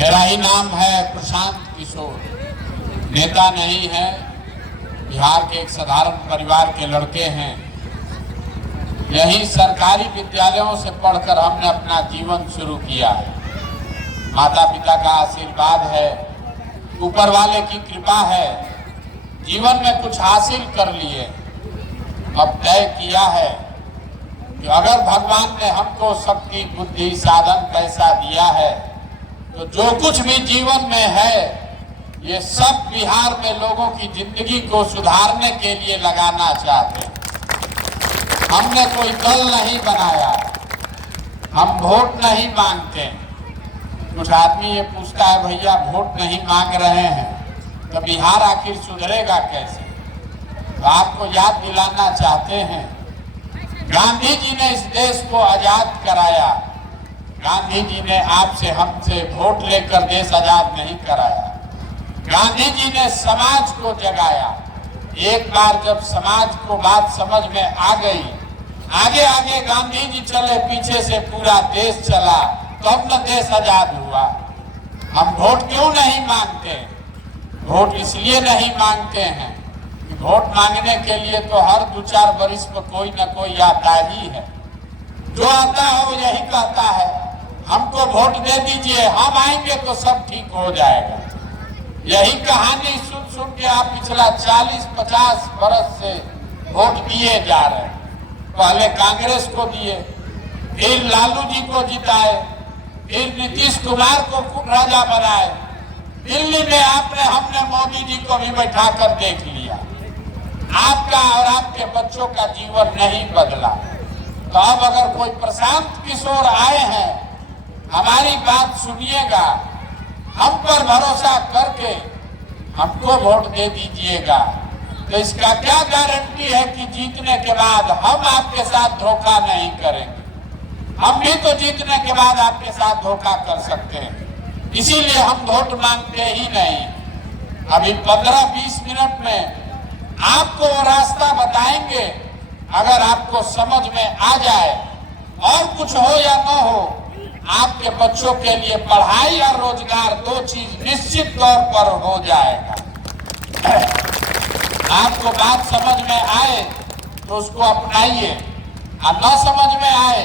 मेरा ही नाम है प्रशांत किशोर, नेता नहीं है, बिहार के एक साधारण परिवार के लड़के हैं। यही सरकारी विद्यालयों से पढ़कर हमने अपना जीवन शुरू किया है। माता पिता का आशीर्वाद है, ऊपर वाले की कृपा है, जीवन में कुछ हासिल कर लिए। अब तय किया है कि अगर भगवान ने हमको शक्ति, बुद्धि, साधन, पैसा दिया है तो जो कुछ भी जीवन में है ये सब बिहार में लोगों की जिंदगी को सुधारने के लिए लगाना चाहते हैं। हमने कोई दल नहीं बनाया, हम वोट नहीं मांगते। कुछ आदमी ये पूछता है भैया वोट नहीं मांग रहे हैं तो बिहार आखिर सुधरेगा कैसे? तो आपको याद दिलाना चाहते हैं, गांधी जी ने इस देश को आजाद कराया। गांधी जी ने आपसे हमसे वोट लेकर देश आजाद नहीं कराया। गांधी जी ने समाज को जगाया। एक बार जब समाज को बात समझ में आ गई, आगे आगे गांधी जी चले, पीछे से पूरा देश चला, तब न देश आजाद हुआ। हम वोट क्यों नहीं मांगते? वोट इसलिए नहीं मांगते हैं कि वोट मांगने के लिए तो हर 2-4 वर्ष पर कोई न कोई आता ही है। जो आता है वो यही कहता है हमको वोट दे दीजिए, हम आएंगे तो सब ठीक हो जाएगा। यही कहानी सुन सुन के आप पिछला 40-50 वर्ष से वोट दिए जा रहे हैं। पहले कांग्रेस को दिए, फिर लालू जी को जिताए, फिर नीतीश कुमार को राजा बनाए। दिल्ली में हमने मोदी जी को भी बैठा कर देख लिया। आपका और आपके बच्चों का जीवन नहीं बदला। तो अब अगर कोई प्रशांत किशोर आए हैं, हमारी बात सुनिएगा, हम पर भरोसा करके हमको वोट दे दीजिएगा। तो इसका क्या गारंटी है कि जीतने के बाद हम आपके साथ धोखा नहीं करेंगे? हम भी तो जीतने के बाद आपके साथ धोखा कर सकते हैं, इसीलिए हम वोट मांगते ही नहीं। अभी 15-20 मिनट में आपको वो रास्ता बताएंगे, अगर आपको समझ में आ जाए, और कुछ हो या न हो, आपके बच्चों के लिए पढ़ाई और रोजगार 2 चीज निश्चित तौर पर हो जाएगा। आपको बात समझ में आए तो उसको अपनाइए, और न समझ में आए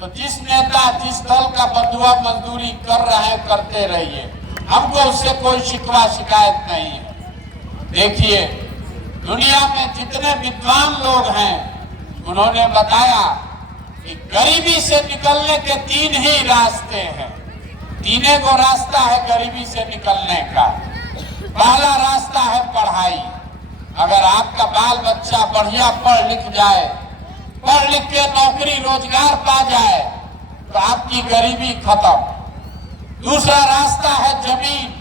तो जिस नेता, जिस दल का बंधुआ मजदूरी कर रहे हैं करते रहिए। हमको उससे कोई शिकवा शिकायत नहीं है। देखिए, दुनिया में जितने विद्वान लोग हैं उन्होंने बताया कि गरीबी से निकलने के 3 ही रास्ते हैं। 3 गो रास्ता है गरीबी से निकलने का। पहला रास्ता है पढ़ाई। अगर आपका बाल बच्चा बढ़िया पढ़ लिख जाए, पढ़ लिख के नौकरी रोजगार पा जाए, तो आपकी गरीबी खत्म। दूसरा रास्ता है जमीन।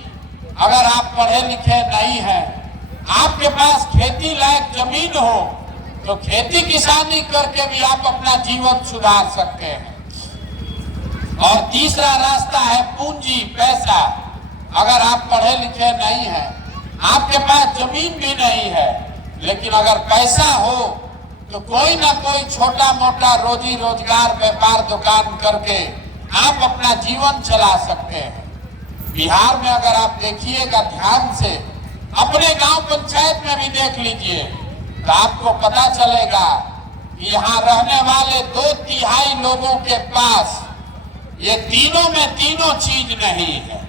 अगर आप पढ़े लिखे नहीं हैं, आपके पास खेती लायक जमीन हो तो खेती किसानी करके भी आप अपना जीवन सुधार सकते हैं। और तीसरा रास्ता है पूंजी, पैसा। अगर आप पढ़े लिखे नहीं हैं, आपके पास जमीन भी नहीं है, लेकिन अगर पैसा हो तो कोई ना कोई छोटा मोटा रोजी रोजगार, व्यापार, दुकान करके आप अपना जीवन चला सकते हैं। बिहार में अगर आप देखिएगा ध्यान से, अपने गांव पंचायत में भी देख लीजिए, तो आपको पता चलेगा कि यहाँ रहने वाले 2/3 लोगों के पास ये तीनों में तीनों चीज नहीं है।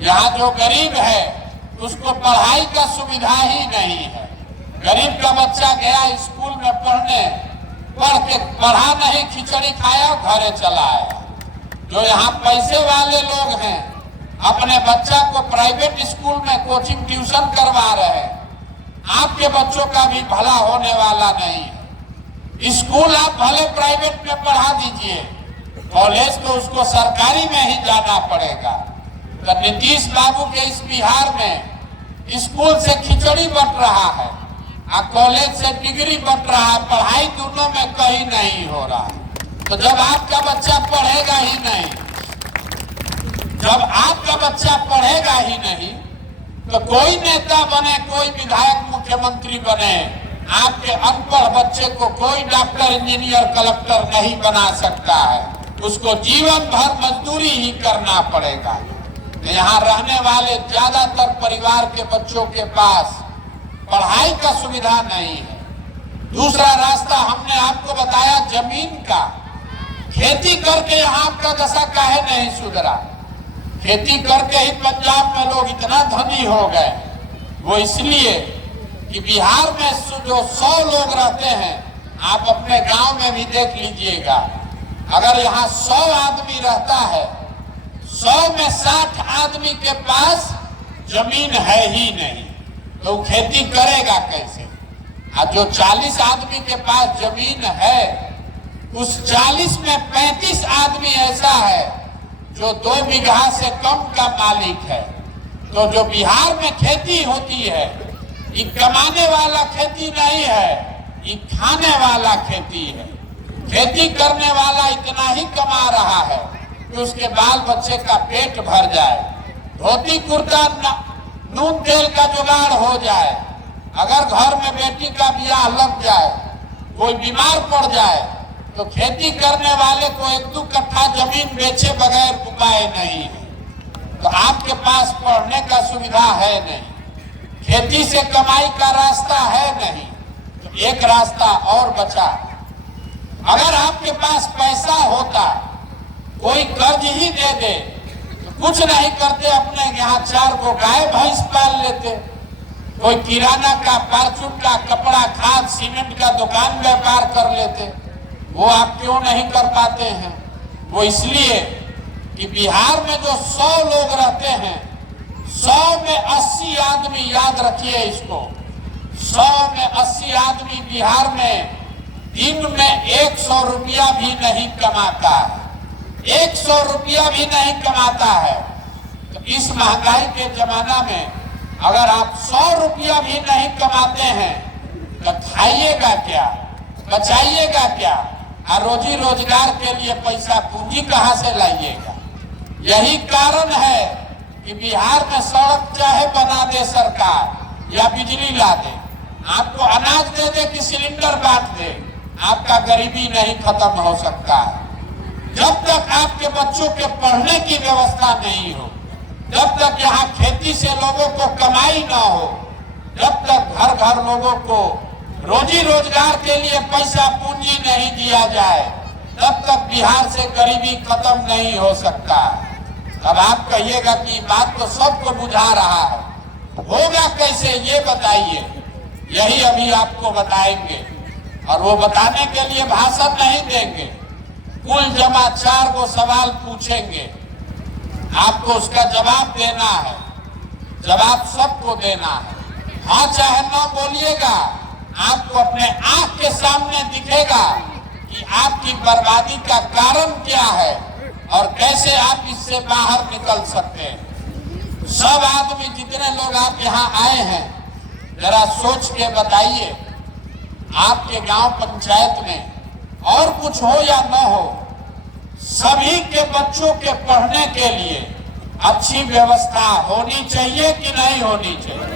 यहाँ जो गरीब है उसको पढ़ाई का सुविधा ही नहीं है। गरीब का बच्चा गया स्कूल में पढ़ने, पढ़ा नहीं, खिचड़ी खाया, घरे चला आया। जो यहाँ पैसे वाले लोग हैं, अपने बच्चा को प्राइवेट स्कूल में कोचिंग ट्यूशन करवा रहे हैं। आपके बच्चों का भी भला होने वाला नहीं है। स्कूल आप भले प्राइवेट में पढ़ा दीजिए, कॉलेज तो उसको सरकारी में ही जाना पड़ेगा। तो नीतीश बाबू के इस बिहार में स्कूल से खिचड़ी बंट रहा है और कॉलेज से डिग्री बंट रहा है। पढ़ाई दोनों में कहीं नहीं हो रहा। तो जब आपका बच्चा पढ़ेगा ही नहीं, तो कोई नेता बने, कोई विधायक, मुख्यमंत्री बने, आपके अनपढ़ बच्चे को कोई डॉक्टर, इंजीनियर, कलेक्टर नहीं बना सकता है। उसको जीवन भर मजदूरी ही करना पड़ेगा। यहाँ रहने वाले ज्यादातर परिवार के बच्चों के पास पढ़ाई का सुविधा नहीं है। दूसरा रास्ता हमने आपको बताया जमीन का। खेती करके यहाँ आपका दशा काहे नहीं सुधरा? खेती करके ही पंजाब में लोग इतना धनी हो गए, वो इसलिए कि बिहार में जो 100 लोग रहते हैं, आप अपने गांव में भी देख लीजिएगा, अगर यहाँ 100 आदमी रहता है, 100 में 60 आदमी के पास जमीन है ही नहीं, तो खेती करेगा कैसे? और जो 40 आदमी के पास जमीन है, उस 40 में 35 आदमी ऐसा है जो 2 बीघा से कम का मालिक है। तो जो बिहार में खेती होती है, ये कमाने वाला खेती नहीं है, ये खाने वाला खेती है। खेती करने वाला इतना ही कमा रहा है कि उसके बाल बच्चे का पेट भर जाए, धोती कुर्ता नून तेल का जुगाड़ हो जाए। अगर घर में बेटी का ब्याह लग जाए, कोई बीमार पड़ जाए, तो खेती करने वाले को 1-2 कट्ठा जमीन बेचे बगैर उपाय नहीं है। तो आपके पास पढ़ने का सुविधा है नहीं, खेती से कमाई का रास्ता है नहीं, तो एक रास्ता और बचा। अगर आपके पास पैसा होता, कोई कर्ज ही दे दे, तो कुछ नहीं करते, अपने यहाँ 4 गो गाय भैंस पाल लेते। कोई किराना का, फार्चून का, कपड़ा, खाद, सीमेंट का दुकान व्यापार कर लेते। वो आप क्यों नहीं कर पाते हैं? वो इसलिए कि बिहार में जो 100 लोग रहते हैं, 100 में 80 आदमी, याद रखिए इसको, 100 में 80 आदमी बिहार में दिन में 100 रुपया भी नहीं कमाता है। 100 रुपया भी नहीं कमाता है। तो इस महंगाई के जमाना में अगर आप 100 रुपया भी नहीं कमाते हैं, तो खाइएगा क्या, बचाइएगा क्या, और रोजी रोजगार के लिए पैसा पूंजी कहाँ से लाइएगा? यही कारण है कि बिहार में सड़क चाहे बना दे सरकार या बिजली ला दे, आपको अनाज दे दे कि सिलेंडर बांट दे, आपका गरीबी नहीं खत्म हो सकता है। जब तक आपके बच्चों के पढ़ने की व्यवस्था नहीं हो, जब तक यहाँ खेती से लोगों को कमाई ना हो, जब तक घर घर लोगों को रोजी रोजगार के लिए पैसा पूंजी नहीं दिया जाए, तब तक बिहार से गरीबी खत्म नहीं हो सकता। अब आप कहिएगा कि बात तो सबको बुझा रहा है, होगा कैसे ये बताइए? यही अभी आपको बताएंगे, और वो बताने के लिए भाषण नहीं देंगे, कुल जमा 4 गो सवाल पूछेंगे, आपको उसका जवाब देना है। जवाब सबको देना है, हाँ चाहे ना बोलिएगा, आपको अपने आंख के सामने दिखेगा कि आपकी बर्बादी का कारण क्या है और कैसे आप इससे बाहर निकल सकते हैं। सब आदमी, जितने लोग आप यहाँ आए हैं, जरा सोच के बताइए, आपके गांव पंचायत में और कुछ हो या न हो, सभी के बच्चों के पढ़ने के लिए अच्छी व्यवस्था होनी चाहिए कि नहीं होनी चाहिए?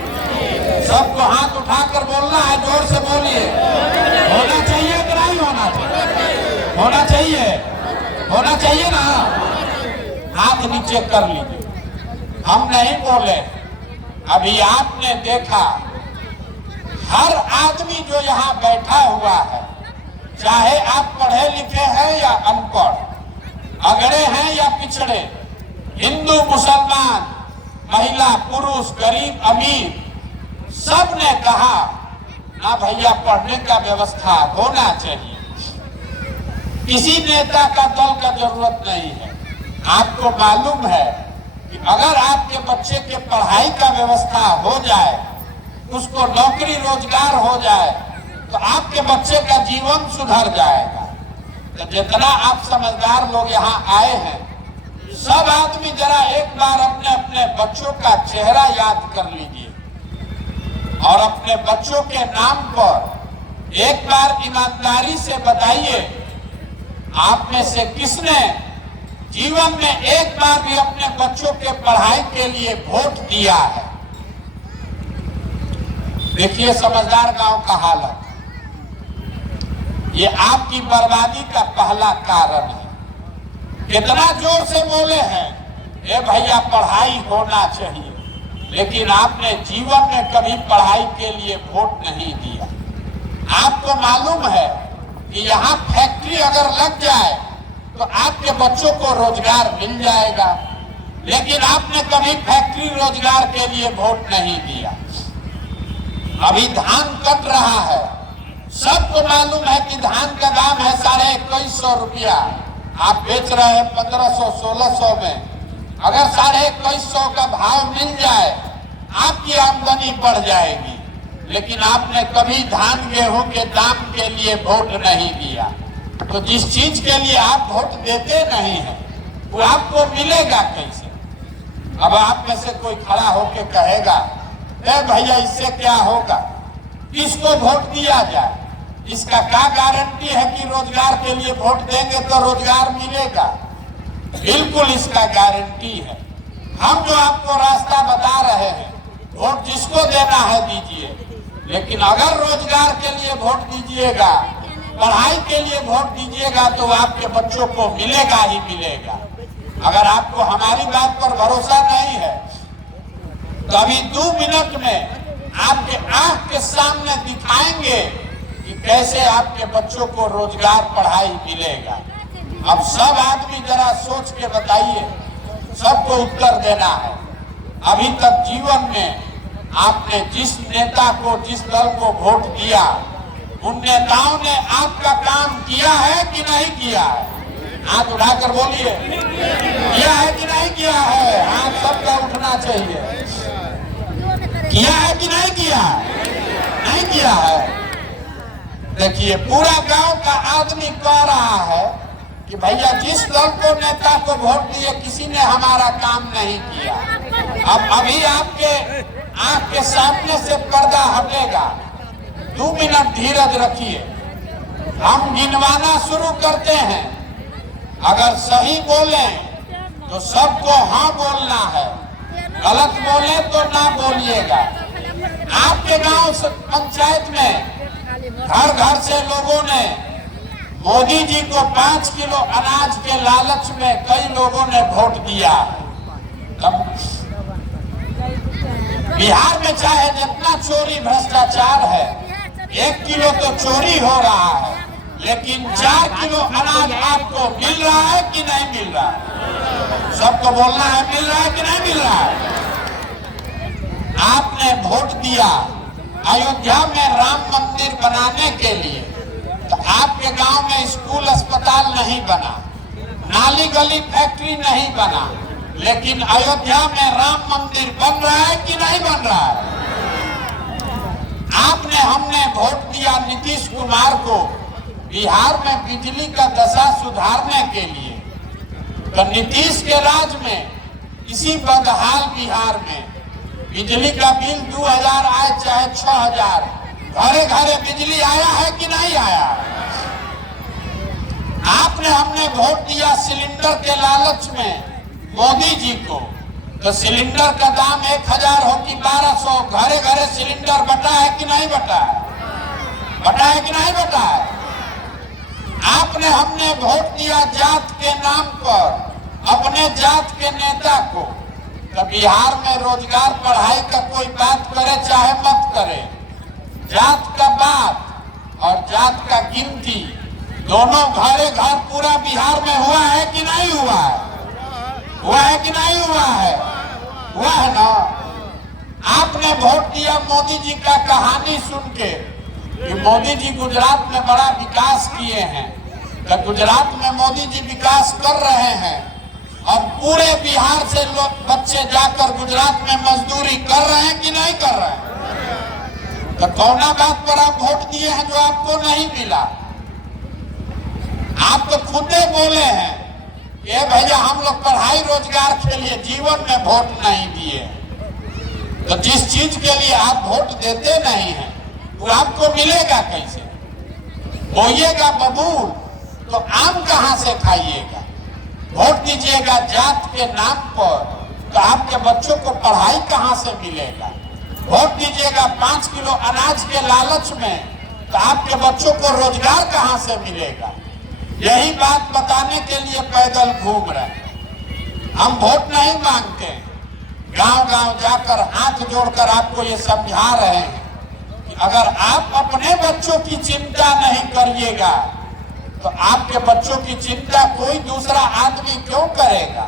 सबको हाथ उठाकर बोलना है, जोर से बोलिए। होना चाहिए कि नहीं होना चाहिए? होना चाहिए, होना चाहिए ना? हाथ नीचे कर लीजिए। हम नहीं बोले, अभी आपने देखा हर आदमी जो यहाँ बैठा हुआ है, चाहे आप पढ़े लिखे हैं या अनपढ़, अगड़े हैं या पिछड़े, हिंदू मुसलमान, महिला पुरुष, गरीब अमीर, सब ने कहा ना भैया पढ़ने का व्यवस्था होना चाहिए। किसी नेता का दल का जरूरत नहीं है। आपको मालूम है कि अगर आपके बच्चे के पढ़ाई का व्यवस्था हो जाए, उसको नौकरी रोजगार हो जाए, तो आपके बच्चे का जीवन सुधर जाएगा। तो जितना आप समझदार लोग यहाँ आए हैं, सब आदमी जरा एक बार अपने अपने बच्चों का चेहरा याद कर लीजिए और अपने बच्चों के नाम पर एक बार ईमानदारी से बताइए, आप में से किसने जीवन में एक बार भी अपने बच्चों के पढ़ाई के लिए वोट दिया है? देखिए समझदार गांव का हालत, ये आपकी बर्बादी का पहला कारण है। कितना जोर से बोले हैं, ए भैया पढ़ाई होना चाहिए, लेकिन आपने जीवन में कभी पढ़ाई के लिए वोट नहीं दिया। आपको मालूम है कि यहाँ फैक्ट्री अगर लग जाए तो आपके बच्चों को रोजगार मिल जाएगा, लेकिन आपने कभी फैक्ट्री रोजगार के लिए वोट नहीं दिया। अभी धान कट रहा है, सबको मालूम है कि धान का दाम है 2150 रुपया, आप बेच रहे हैं 1500-1600 में। अगर 2150 का भाव मिल जाए आपकी आमदनी बढ़ जाएगी, लेकिन आपने कभी धान गेहूं के दाम के लिए वोट नहीं दिया। तो जिस चीज के लिए आप वोट देते नहीं हैं वो आपको मिलेगा कैसे? अब आप में से कोई खड़ा होके कहेगा, ए भैया इससे क्या होगा, किसको वोट दिया जाए? इसका क्या गारंटी है कि रोजगार के लिए वोट देंगे तो रोजगार मिलेगा? बिल्कुल इसका गारंटी है। हम जो आपको रास्ता बता रहे हैं, वोट जिसको देना है दीजिए, लेकिन अगर रोजगार के लिए वोट दीजिएगा, पढ़ाई के लिए वोट दीजिएगा तो आपके बच्चों को मिलेगा ही मिलेगा। अगर आपको हमारी बात पर भरोसा नहीं है तो अभी 2 मिनट में आपके आंख के सामने दिखाएंगे कि कैसे आपके बच्चों को रोजगार पढ़ाई मिलेगा। अब सब आदमी जरा सोच के बताइए, सबको उत्तर देना है। अभी तक जीवन में आपने जिस नेता को, जिस दल को वोट दिया, उन नेताओं ने आपका काम किया है कि नहीं किया है? हाथ उठाकर बोलिए, किया है कि नहीं किया है? हाथ सबका उठना चाहिए। किया है कि नहीं किया? नहीं किया है। देखिए पूरा गांव का आदमी कह रहा है कि भैया जिस दल को, नेता को वोट दिए, किसी ने हमारा काम नहीं किया। अब अभी आपके आंख के सामने से पर्दा हटेगा। 2 मिनट धीरज रखिए, हम गिनवाना शुरू करते हैं। अगर सही बोले तो सबको हाँ बोलना है, गलत बोले तो ना बोलिएगा। आपके गांव पंचायत में घर घर से लोगों ने मोदी जी को 5 किलो अनाज के लालच में कई लोगों ने वोट दिया। बिहार में चाहे जितना चोरी भ्रष्टाचार है, 1 किलो तो चोरी हो रहा है, लेकिन 4 किलो अनाज आपको मिल रहा है कि नहीं मिल रहा है? सबको बोलना है, मिल रहा है कि नहीं मिल रहा है? आपने वोट दिया अयोध्या में राम मंदिर बनाने के लिए, तो आपके गांव में स्कूल अस्पताल नहीं बना, नाली गली फैक्ट्री नहीं बना, लेकिन अयोध्या में राम मंदिर बन रहा है कि नहीं बन रहा है? हमने वोट दिया नीतीश कुमार को बिहार में बिजली का दशा सुधारने के लिए, तो नीतीश के राज में इसी बदहाल बिहार में बिजली का बिल 2000 आए चाहे 6000, घरे घरे बिजली आया है कि नहीं आया? हमने वोट दिया सिलेंडर के लालच में मोदी जी को, तो सिलेंडर का दाम 1000 हो कि 1200, घरे घरे सिलेंडर बटा है कि नहीं बटा है? बटा है कि नहीं बटा है? हमने वोट दिया जात के नाम पर अपने जात के नेता को, तो बिहार में रोजगार पढ़ाई का कोई बात करे चाहे मत करे, जात का बात और जात का गिनती दोनों घरे घर पूरा बिहार में हुआ है कि नहीं हुआ है? हुआ है कि नहीं हुआ है? हुआ है ना? आपने वोट दिया मोदी जी का कहानी सुन के कि मोदी जी गुजरात में बड़ा विकास किए हैं, तो गुजरात में मोदी जी विकास कर रहे हैं, अब पूरे बिहार से लोग बच्चे जाकर गुजरात में मजदूरी कर रहे हैं कि नहीं कर रहे हैं? तो कौना बात पर आप वोट दिए हैं जो आपको नहीं मिला? आप तो खुदे बोले हैं कि भैया हम लोग पढ़ाई रोजगार के लिए जीवन में वोट नहीं दिए, तो जिस चीज के लिए आप वोट देते नहीं हैं वो आपको मिलेगा कैसे? बोइएगा बबूल तो आम कहां से खाइएगा? वोट दीजिएगा जात के नाम पर तो आपके बच्चों को पढ़ाई कहां से मिलेगा? वोट दीजिएगा 5 किलो अनाज के लालच में तो आपके बच्चों को रोजगार कहां से मिलेगा? यही बात बताने के लिए पैदल घूम रहे हैं। हम वोट नहीं मांगते, गांव गांव जाकर हाथ जोड़कर आपको ये समझा रहे हैं कि अगर आप अपने बच्चों की चिंता नहीं करिएगा तो आपके बच्चों की चिंता कोई दूसरा आदमी क्यों करेगा।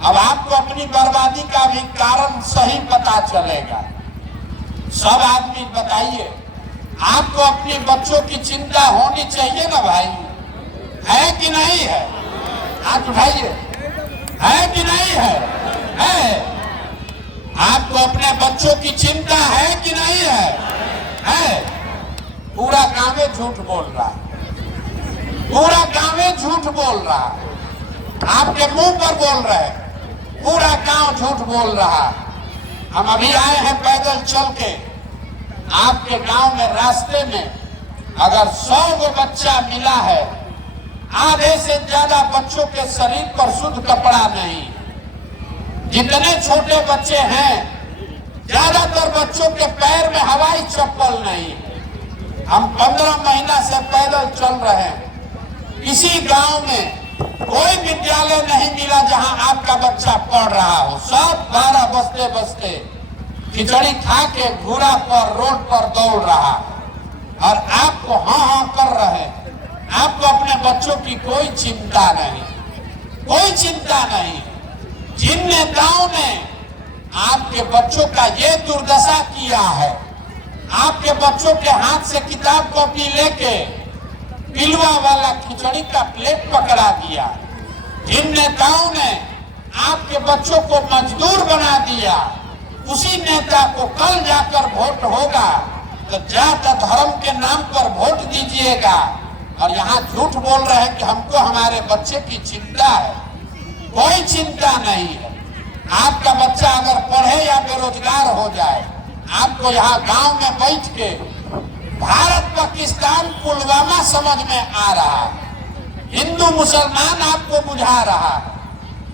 अब आपको अपनी बर्बादी का भी कारण सही पता चलेगा। सब आदमी बताइए, आपको अपने बच्चों की चिंता होनी चाहिए ना भाई, है कि नहीं है? हाथ उठाइए, है कि नहीं है? है। आपको अपने बच्चों की चिंता है कि नहीं है? है। पूरा गांव झूठ बोल रहा, पूरा गांव झूठ बोल रहा, आपके मुंह पर बोल रहे, पूरा गांव झूठ बोल रहा। हम अभी आए हैं पैदल चल के, आपके गांव में रास्ते में अगर 100 गो बच्चा मिला है, आधे से ज्यादा बच्चों के शरीर पर शुद्ध कपड़ा नहीं। जितने छोटे बच्चे हैं, ज्यादातर बच्चों के पैर में हवाई चप्पल नहीं। हम 15 महीना से पैदल चल रहे हैं, किसी गांव में कोई विद्यालय नहीं मिला जहां आपका बच्चा पढ़ रहा हो। सब 12 बजते बजते खिचड़ी खा के घूरा पर रोड पर दौड़ रहा, और आपको हाँ हाँ कर रहे। आपको अपने बच्चों की कोई चिंता नहीं, कोई चिंता नहीं। जिन नेताओं ने आपके बच्चों का ये दुर्दशा किया है, आपके बच्चों के हाथ से किताब कॉपी लेके पिलवा वाला खिचड़ी का प्लेट पकड़ा दिया, जिन नेताओं ने आपके बच्चों को मजदूर बना दिया, उसी नेता को कल जाकर वोट होगा तो जात धर्म के नाम पर वोट दीजिएगा। और यहाँ झूठ बोल रहे हैं कि हमको हमारे बच्चे की चिंता है। कोई चिंता नहीं है। आपका बच्चा अगर पढ़े या बेरोजगार हो जाए, आपको यहाँ गांव में बैठ के भारत पाकिस्तान पुलवामा समझ में आ रहा है, हिंदू मुसलमान आपको बुझा रहा है,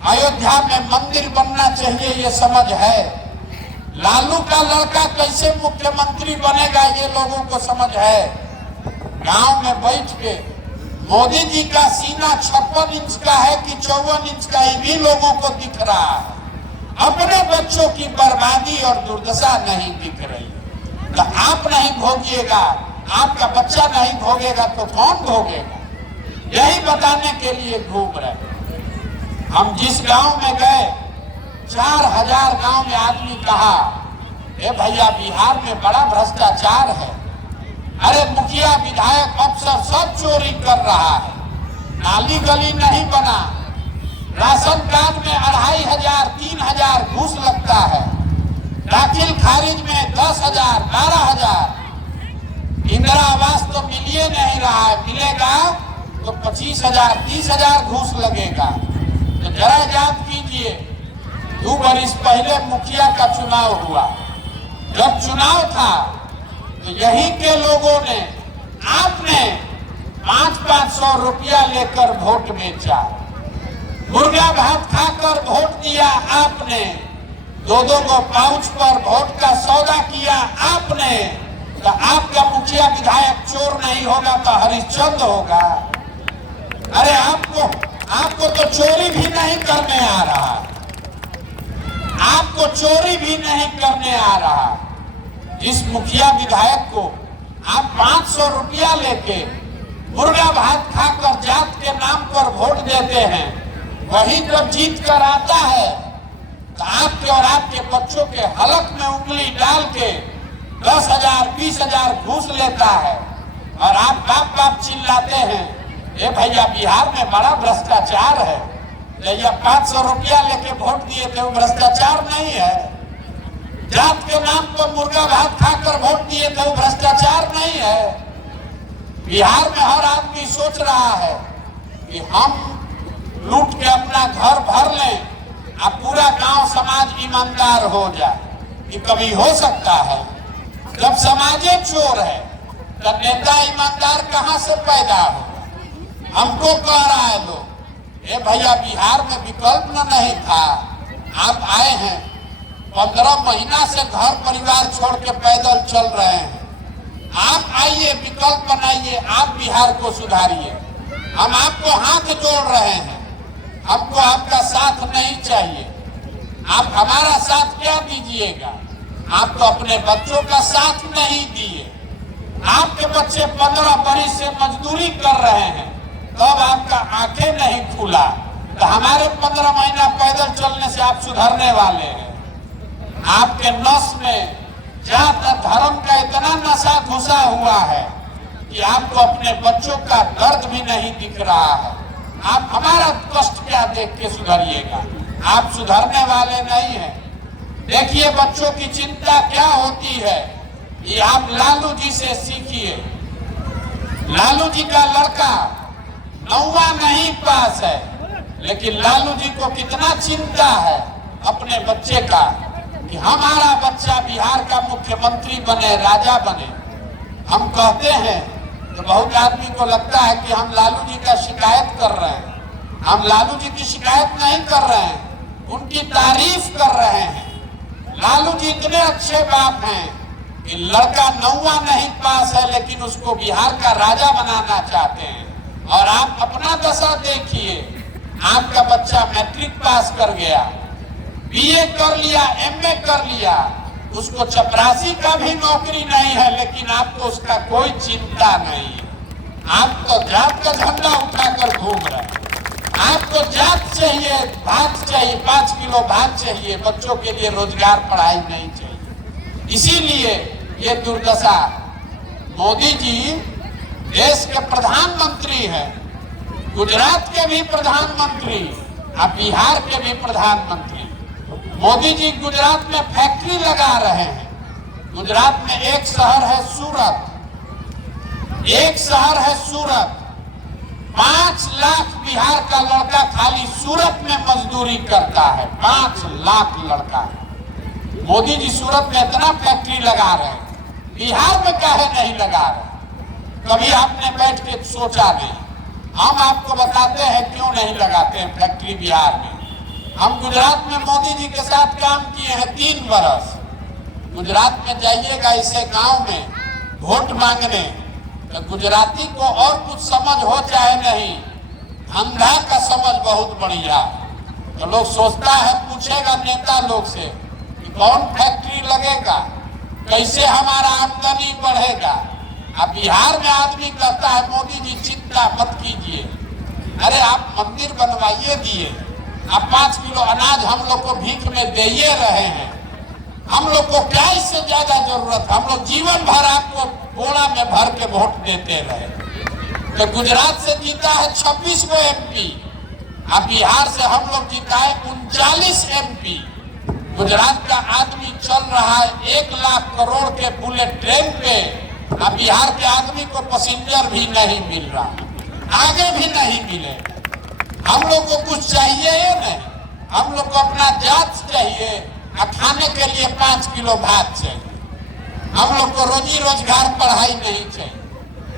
अयोध्या में मंदिर बनना चाहिए ये समझ है, लालू का लड़का कैसे मुख्यमंत्री बनेगा ये लोगों को समझ है। गांव में बैठ के मोदी जी का सीना 56 इंच का है कि 54 इंच का, ये भी लोगों को दिख रहा है। अपने बच्चों की बर्बादी और दुर्दशा नहीं दिख रही तो आप नहीं भोगिएगा, आपका बच्चा नहीं भोगेगा तो कौन भोगेगा? यही बताने के लिए घूम रहे। हम जिस गांव में गए, 4000 गांव में आदमी कहा, ए भैया बिहार में बड़ा भ्रष्टाचार है, अरे मुखिया विधायक अफसर सब चोरी कर रहा है, नाली गली नहीं बना, राशन कार्ड में 2500 3000 घूस लगता है, दाखिल खारिज में 10,000 12,000, इंदिरा आवास तो मिलिए नहीं रहा है, मिलेगा तो 25,000 30,000 घूस लगेगा। तो जरा याद कीजिए, 2 बरस पहले मुखिया का चुनाव हुआ, जब चुनाव था तो यही के लोगों ने, आपने 500-500 रुपया लेकर वोट बेचा, मुर्गा भात खाकर वोट दिया आपने, 2-2 गो पाउच पर वोट का सौदा किया आपने। तो आपका मुखिया विधायक चोर नहीं होगा तो हरिश्चंद्र होगा? अरे आपको तो चोरी भी नहीं करने आ रहा, आपको चोरी भी नहीं करने आ रहा। जिस मुखिया विधायक को आप 500 रुपया लेके मुर्गा भात खाकर जात के नाम पर वोट देते हैं, वही जब जीत कर आता है तो आपके और आपके बच्चों के हलक में उंगली डाल के 10,000 20,000 घूस लेता है, और आप बाप बाप चिल्लाते हैं, ए भैया बिहार में बड़ा भ्रष्टाचार है। भैया 500 रुपया लेके वोट दिए थे, वो भ्रष्टाचार नहीं है। जात के नाम पर मुर्गा भात खाकर वोट दिए थे, वो भ्रष्टाचार नहीं है। बिहार में हर आदमी सोच रहा है कि हम लूट के अपना घर भर लें, अब पूरा गांव समाज ईमानदार हो जाए। कि कभी हो सकता है? जब समाजे चोर है तो नेता ईमानदार कहां से पैदा होगा? हमको कह रहा है लोग, ए भैया बिहार में विकल्प नहीं था, आप आए हैं, 15 महीना से घर परिवार छोड़ के पैदल चल रहे हैं, आप आइए, विकल्प बनाइए, आप बिहार को सुधारिए। हम आपको हाथ जोड़ रहे हैं हमको आपका साथ नहीं चाहिए। आप हमारा साथ क्या दीजिएगा? आप तो अपने बच्चों का साथ नहीं दिए। आपके बच्चे 15 बरस से मजदूरी कर रहे हैं, तब आपका आंखें नहीं खुला। तो हमारे 15 महीना पैदल चलने से आप सुधरने वाले हैं? आपके नस में जात धर्म का इतना नशा घुसा हुआ है कि आपको अपने बच्चों का दर्द भी नहीं दिख रहा है। आप हमारा कष्ट क्या देख के सुधरिएगा? आप सुधरने वाले नहीं हैं। देखिए बच्चों की चिंता क्या होती है, ये आप लालू जी से सीखिए। लालू जी का लड़का 9वां नहीं पास है, लेकिन लालू जी को कितना चिंता है अपने बच्चे का कि हमारा बच्चा बिहार का मुख्यमंत्री बने, राजा बने। हम कहते हैं तो बहुत आदमी को लगता है कि हम लालू जी का शिकायत कर रहे हैं। हम लालू जी की शिकायत नहीं कर रहे हैं, उनकी तारीफ कर रहे हैं। लालू जी इतने अच्छे बाप हैं कि लड़का 9वां नहीं पास है, लेकिन उसको बिहार का राजा बनाना चाहते हैं। और आप अपना दशा देखिए, आपका बच्चा मैट्रिक पास कर गया, बीए कर लिया, एमए कर लिया, उसको चपरासी का भी नौकरी नहीं है, लेकिन आपको उसका कोई चिंता नहीं है। आप तो जात का झंडा उठाकर घूम रहे हैं। आपको जात चाहिए, भात चाहिए, 5 किलो भात चाहिए, बच्चों के लिए रोजगार पढ़ाई नहीं चाहिए। इसीलिए ये दुर्दशा। मोदी जी देश के प्रधानमंत्री हैं, गुजरात के भी प्रधानमंत्री और बिहार के भी प्रधानमंत्री। मोदी जी गुजरात में फैक्ट्री लगा रहे हैं। गुजरात में एक शहर है सूरत, एक शहर है सूरत। 5 लाख बिहार का लड़का खाली सूरत में मजदूरी करता है। 5 लाख लड़का। मोदी जी सूरत में इतना फैक्ट्री लगा रहे हैं, बिहार में काहे नहीं लगा रहे? कभी आपने बैठ के सोचा नहीं? हम आपको बताते हैं क्यों नहीं लगाते हैं फैक्ट्री बिहार में। हम गुजरात में मोदी जी के साथ काम किए हैं 3 बरस। गुजरात में जाइएगा इसे गांव में वोट मांगने, तो गुजराती को और कुछ समझ हो चाहे नहीं, धंधा का समझ बहुत बढ़िया। तो लोग सोचता है, पूछेगा नेता लोग से कि कौन फैक्ट्री लगेगा, कैसे हमारा आमदनी बढ़ेगा। अब बिहार में आदमी कहता है मोदी जी चिंता मत कीजिए, अरे आप मंदिर बनवाइए दिए, आप 5 किलो अनाज हम लोग को भीख में दे रहे हैं। हम लोग को क्या इससे ज्यादा जरूरत? हम लोग जीवन भर आपको बोरा में भर के वोट देते रहे। तो गुजरात से जीता है 26 गो एमपी, अब बिहार से हम लोग जीता है 39 एमपी। गुजरात का आदमी चल रहा है 1 लाख करोड़ के बुलेट ट्रेन पे, अब बिहार के आदमी को पैसेंजर भी नहीं मिल रहा, आगे भी नहीं मिले। हम लोग को कुछ चाहिए ही नहीं, हम लोग को अपना जात चाहिए और खाने के लिए 5 किलो भात चाहिए। हम लोग को रोजी रोजगार पढ़ाई नहीं चाहिए।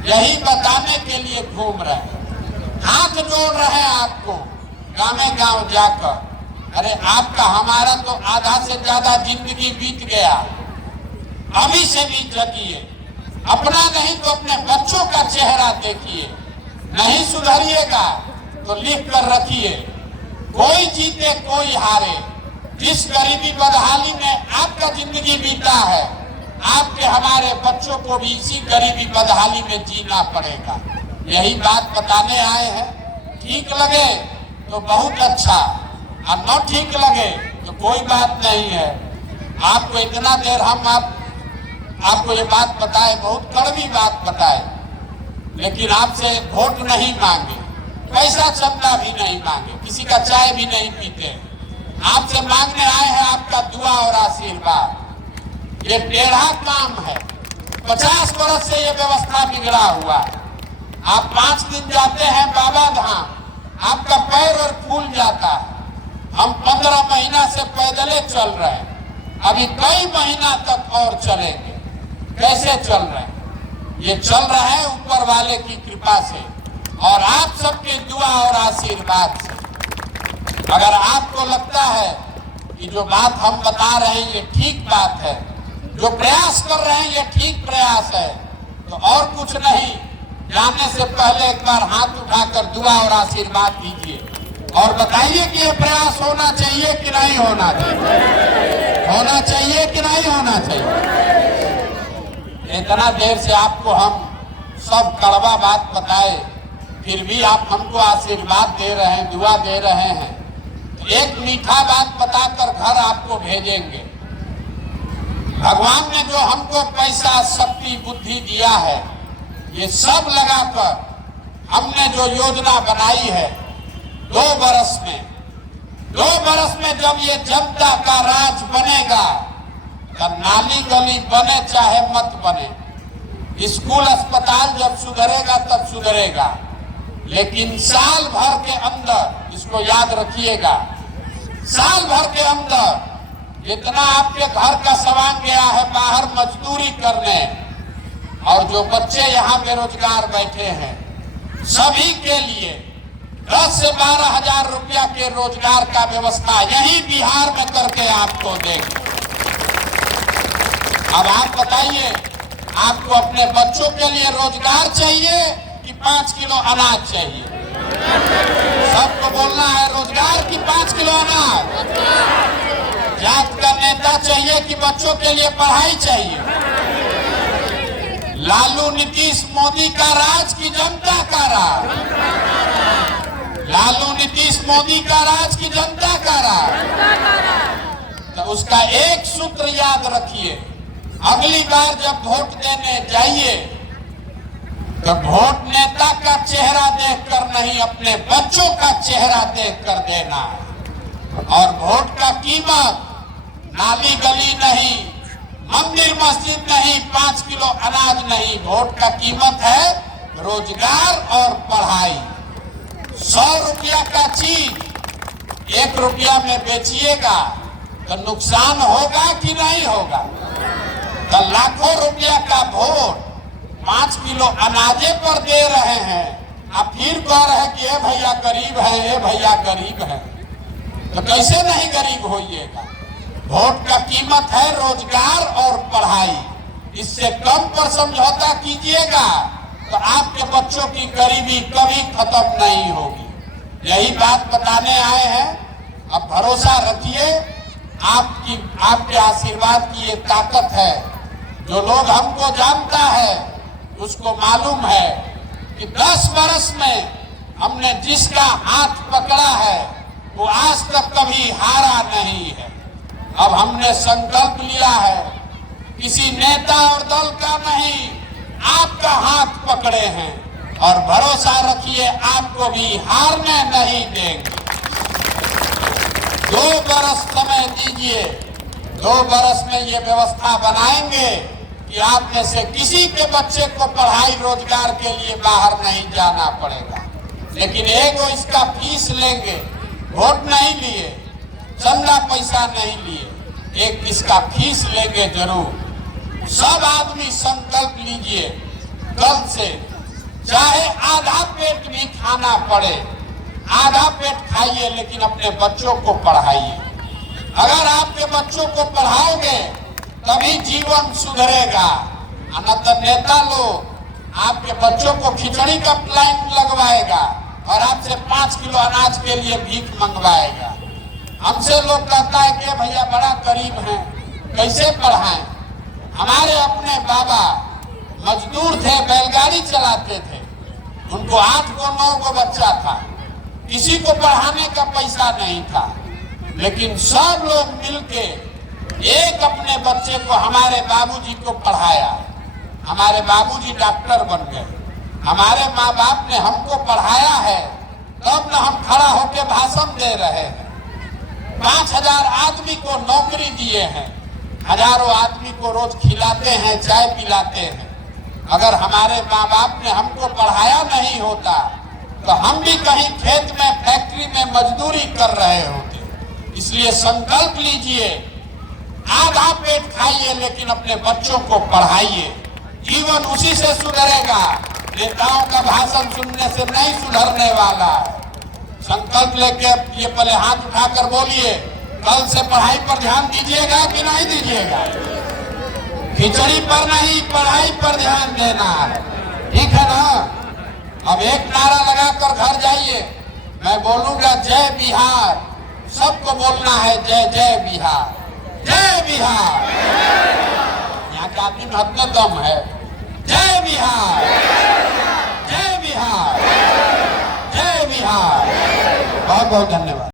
यही बताने के लिए घूम रहे हैं, हाथ जोड़ रहे हैं आपको गाँव गाँव जाकर। अरे आपका हमारा तो आधा से ज्यादा जिंदगी बीत गया, अभी से भी जगिए। अपना नहीं तो अपने बच्चों का चेहरा देखिए। नहीं सुधरिएगा तो लिख कर रखिए, कोई जीते कोई हारे। जिस गरीबी बदहाली में आपका जिंदगी बीता है, आपके हमारे बच्चों को भी इसी गरीबी बदहाली में जीना पड़ेगा। यही बात बताने आए हैं। ठीक लगे तो बहुत अच्छा, और न ठीक लगे तो कोई बात नहीं है। आपको इतना देर हम आपको ये बात बताए, बहुत कड़वी बात बताए, लेकिन आपसे वोट नहीं मांगे, पैसा चंदा भी नहीं मांगे, किसी का चाय भी नहीं पीते। आपसे मांगने आए हैं आपका दुआ और आशीर्वाद। ये टेढ़ा काम है, 50 बरस से ये व्यवस्था बिगड़ा हुआ। आप 5 दिन जाते हैं बाबा धाम, आपका पैर और फूल जाता है। हम 15 महीना से पैदले चल रहे हैं, अभी कई महीना तक और चलेंगे। कैसे चल रहे हैं? ये चल रहा है ऊपर वाले की कृपा से और आप सबके दुआ और आशीर्वाद से। अगर आपको लगता है कि जो बात हम बता रहे हैं ये ठीक बात है, जो प्रयास कर रहे हैं ये ठीक प्रयास है, तो और कुछ नहीं, जाने से पहले एक बार हाथ उठाकर दुआ और आशीर्वाद दीजिए और बताइए कि ये प्रयास होना चाहिए कि नहीं होना चाहिए, होना चाहिए कि नहीं होना चाहिए। इतना देर से आपको हम सब कड़वा बात बताए, फिर भी आप हमको आशीर्वाद दे रहे हैं, दुआ दे रहे हैं। तो एक मीठा बात बताकर घर आपको भेजेंगे। भगवान ने जो हमको पैसा, शक्ति, बुद्धि दिया है, ये सब लगाकर हमने जो योजना बनाई है 2 बरस में जब ये जनता का राज बनेगा, तो नाली गली बने चाहे मत बने, स्कूल अस्पताल जब सुधरेगा तब सुधरेगा, लेकिन साल भर के अंदर, इसको याद रखिएगा, साल भर के अंदर जितना आपके घर का सामान गया है बाहर मजदूरी करने, और जो बच्चे यहाँ बेरोजगार बैठे हैं, सभी के लिए 10 से 12 हजार रुपया के रोजगार का व्यवस्था यही बिहार में करके आपको देंगे। अब आप बताइए, आपको अपने बच्चों के लिए रोजगार चाहिए कि 5 किलो अनाज चाहिए? सबको बोलना है रोजगार कि 5 किलो अनाज। जात का नेता चाहिए कि बच्चों के लिए पढ़ाई चाहिए? लालू नीतीश मोदी का राज की जनता का राज? लालू नीतीश मोदी का राज की जनता का राज? तो उसका एक सूत्र याद रखिए, अगली बार जब वोट देने जाइए तो वोट नेता का चेहरा देखकर नहीं, अपने बच्चों का चेहरा देखकर देना है। और वोट का कीमत नाली गली नहीं, मंदिर मस्जिद नहीं, 5 किलो अनाज नहीं, वोट का कीमत है रोजगार और पढ़ाई। 100 रुपया का चीज 1 रुपया में बेचिएगा तो नुकसान होगा कि नहीं होगा? तो लाखों रुपया का वोट 5 किलो अनाजे पर दे रहे हैं, अब फिर कह रहे हैं कि ये भैया गरीब है, ये भैया गरीब है, तो कैसे नहीं गरीब होइएगा? वोट का कीमत है रोजगार और पढ़ाई, इससे कम पर समझौता कीजिएगा तो आपके बच्चों की गरीबी कभी खत्म नहीं होगी। यही बात बताने आए हैं। अब भरोसा रखिए, आपके आशीर्वाद की ये ताकत है। जो लोग हमको जानता है उसको मालूम है कि 10 बरस में हमने जिसका हाथ पकड़ा है वो आज तक कभी हारा नहीं है। अब हमने संकल्प लिया है, किसी नेता और दल का नहीं, आपका हाथ पकड़े हैं, और भरोसा रखिए आपको भी हारने नहीं देंगे। 2 बरस समय दीजिए, 2 बरस में ये व्यवस्था बनाएंगे कि आप में से किसी के बच्चे को पढ़ाई रोजगार के लिए बाहर नहीं जाना पड़ेगा। लेकिन एगो इसका फीस लेंगे, वोट नहीं लिए, चंदा पैसा नहीं लिए, एक इसका फीस लेंगे जरूर। सब आदमी संकल्प लीजिए, कल से चाहे आधा पेट भी खाना पड़े, आधा पेट खाइए, लेकिन अपने बच्चों को पढ़ाइए। अगर आपके बच्चों को पढ़ाओगे तभी जीवन सुधरेगा। न तो नेता लोग आपके बच्चों को खिचड़ी का प्लान लगवाएगा और आपसे 5 किलो अनाज के लिए भीख मंगवाएगा। हमसे लोग कहता है कि भैया बड़ा गरीब हैं, कैसे पढ़ाएं? हमारे अपने बाबा मजदूर थे, बैलगाड़ी चलाते थे, उनको 8 को 9 को बच्चा था, किसी को पढ़ाने का पैसा नहीं था, लेकिन सब लोग मिलके एक अपने बच्चे को, हमारे बाबूजी को पढ़ाया। हमारे बाबूजी डॉक्टर बन गए, हमारे माँ बाप ने हमको पढ़ाया है, तब न हम खड़ा होकर भाषण दे रहे हैं। 5000 आदमी को नौकरी दिए हैं, हजारों आदमी को रोज खिलाते हैं, चाय पिलाते हैं। अगर हमारे माँ बाप ने हमको पढ़ाया नहीं होता तो हम भी कहीं खेत में, फैक्ट्री में मजदूरी कर रहे होते। इसलिए संकल्प लीजिए, आधा पेट खाइए लेकिन अपने बच्चों को पढ़ाइए, जीवन उसी से सुधरेगा। नेताओं का भाषण सुनने से नहीं सुधरने वाला है। संकल्प लेके ये पहले हाथ उठाकर बोलिए, कल से पढ़ाई पर ध्यान दीजिएगा कि नहीं दीजिएगा? खिचड़ी पर नहीं, पढ़ाई पर ध्यान देना है, ठीक है ना? अब एक नारा लगाकर घर जाइए, मैं बोलूंगा जय बिहार, सबको बोलना है जय जय बिहार, जय बिहार। यहाँ के आदमी में हद दम है। जय बिहार, जय बिहार, जय बिहार। बहुत बहुत धन्यवाद।